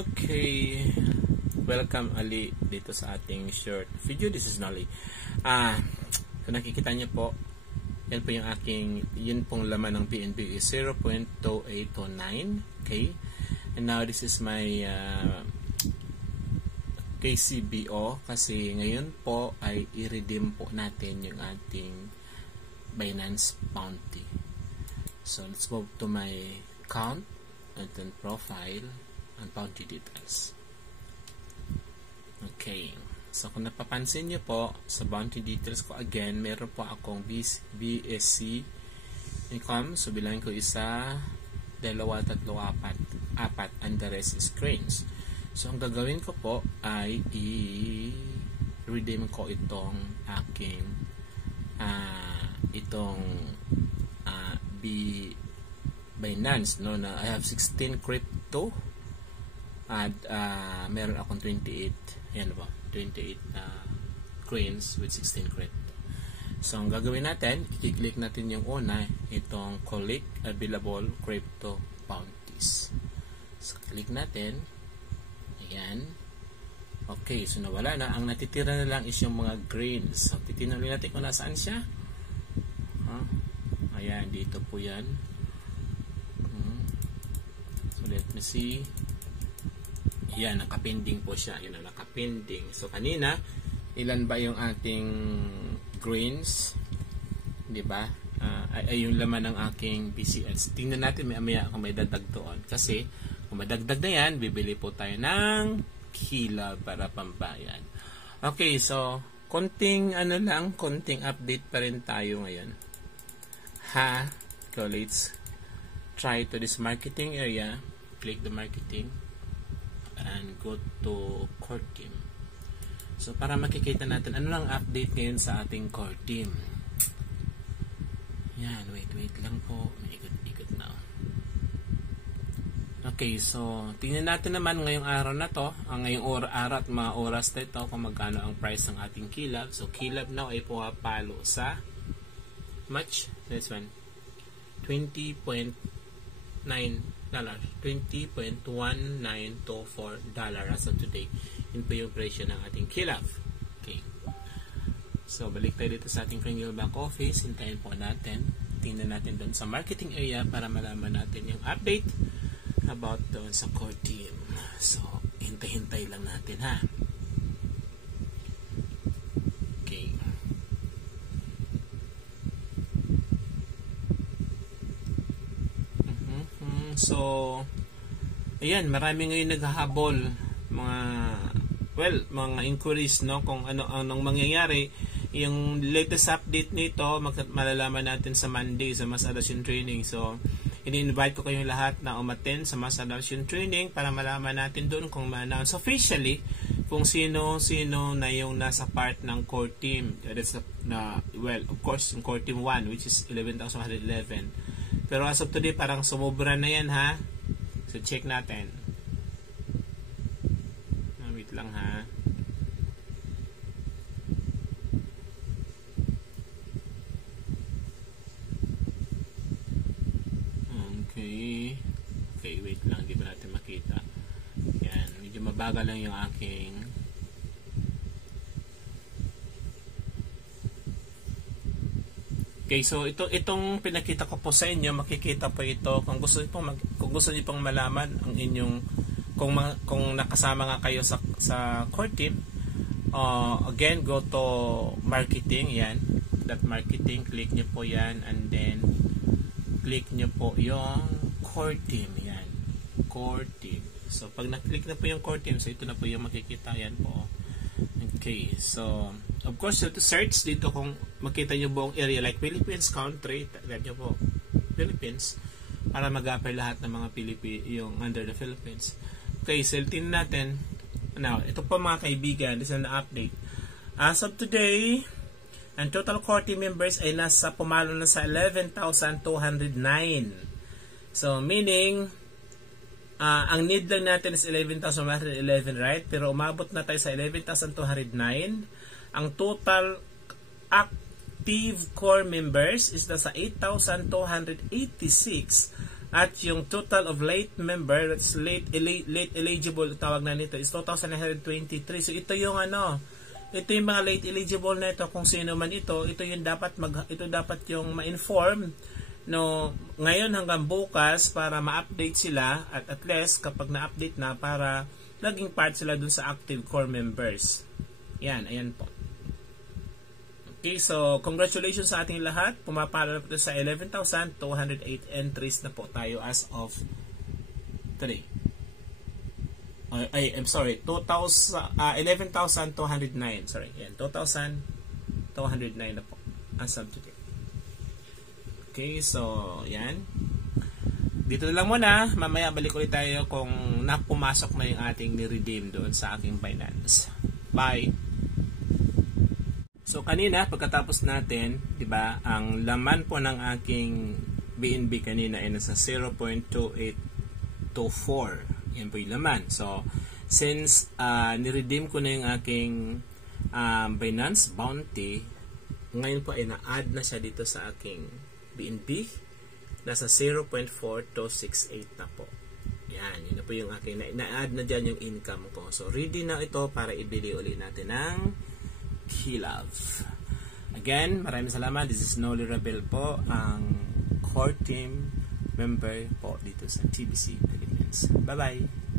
Okay, welcome ali dito sa ating short video. This is Nolly. Kung nakikita niyo po, yan po yung aking, yun pong laman ng BNB is 0.2829. Okay, and now this is my KCBO kasi ngayon po ay i-redeem po natin yung ating Binance Bounty. So let's move to my account and then profile and bounty details. Okay, so kung napapansin nyo po sa bounty details ko, again meron po akong BSC income. So bilangin ko 1, 2, 3, 4, 4 and the rest is cranes. So ang gagawin ko po ay i-redeem ko itong aking Binance, no, na I have 16 crypto at meron akong 28 coins with 16 crypto. So ang gagawin natin, i-click natin yung una, itong collect available crypto bounties. So click natin, ayan. Okay, so nawala na. Ang natitira na lang is yung mga grains. So titingnan natin kung nasaan siya. Ayan, dito po yan. So let me see. Yan, nakapending po siya. Yan, nakapending. So kanina, ilan ba yung ating grains? Diba? Ay yung laman ng aking BCS. Tingnan natin maya kung may dagdag doon. Kasi kung madagdag na yan, bibili po tayo ng kila para pambayan. Okay, so konting konting update pa rin tayo ngayon. So let's try to this marketing area. Click the marketing and go to core team. So para makikita natin ano lang update ngayon sa ating core team. Yan, wait lang po. May ikot na. Okay, so tingnan natin naman ngayong araw na to, ngayong araw at mga oras na ito kung magkano ang price ng ating kilab. So kilab now ay pumapalo sa much? This one. $20.19, $20.1924 as of today. Yun po yung presyo ng ating kilab. Okay. So balik tayo dito sa ating Cranial Back Office. Hintayin po natin. Tingnan natin doon sa marketing area para malaman natin yung update about doon sa core team. So hintay-hintay lang natin, ha. Okay. So ayan, marami ngayon naghahabol mga inquiries, no, kung anong mangyayari. Yung latest update nito malalaman natin sa Monday sa mass adoption training. So ini-invite ko kayong lahat na umattend sa mass adoption training para malaman natin doon kung ma-announce officially kung sino na yung nasa part ng core team. That's of course yung core team 1, which is 11,111. Pero as of today parang sumobra na yan, ha. So check natin. Wait lang, ha. Okay, wait lang, hindi ba natin makita. Yan, medyo mabagal lang yung aking okay, so itong pinakita ko po sa inyo, makikita po ito kung gusto niyo pong malaman ang inyong kung nakasama nga kayo sa core team. Again, go to marketing, yan. That marketing, click niyo po yan and then click niyo po yung core team, yan. Core team. So pag na-click na po yung core team, so ito na po yung makikita, yan po. Okay, so of course, to search dito kung makita nyo buong area like Philippines country, tagyan nyo po Philippines para mag-apply lahat ng mga yung under the Philippines. Okay, so tingnan natin. Now, ito po mga kaibigan, this is an update. As of today, ang total core team members ay pumalo na sa 11,209. So, meaning, ang need lang natin is 11,111, right? Pero umabot na tayo sa 11,209. Ang total active core members is nasa 8,286 At yung total of late member, that's late eligible, tawag na nito, is 2,923. So ito yung ito yung mga late eligible na ito, kung sino man ito yung dapat yung ma-inform ngayon hanggang bukas para ma-update sila, at least kapag na-update na, para naging part sila dun sa active core members. Ayan po. Okay, so congratulations sa ating lahat. Pumapalo na po sa 11,208 entries na po tayo as of today. I'm sorry, 11,209. Sorry, yan, 2,209 na po as of today. Okay, so yan. Dito na lang muna. Mamaya balik ulit tayo kung napumasok na yung ating ni-redeem doon sa aking Binance. Bye! So kanina, pagkatapos natin, 'di ba, ang laman po ng aking BNB kanina ay nasa 0.2824. Yan po yung laman. So since ni-redeem ko na yung aking Binance Bounty, ngayon po ay na-add na siya dito sa aking BNB. Nasa 0.4268 na po. Yun na po yung aking na-add na dyan yung income ko. So ready na ito para ibili ulit natin ng Hilove. Again, maraming salamat. This is Noli Rebel po, ang core team member po dito sa TBC Philippines. Bye-bye!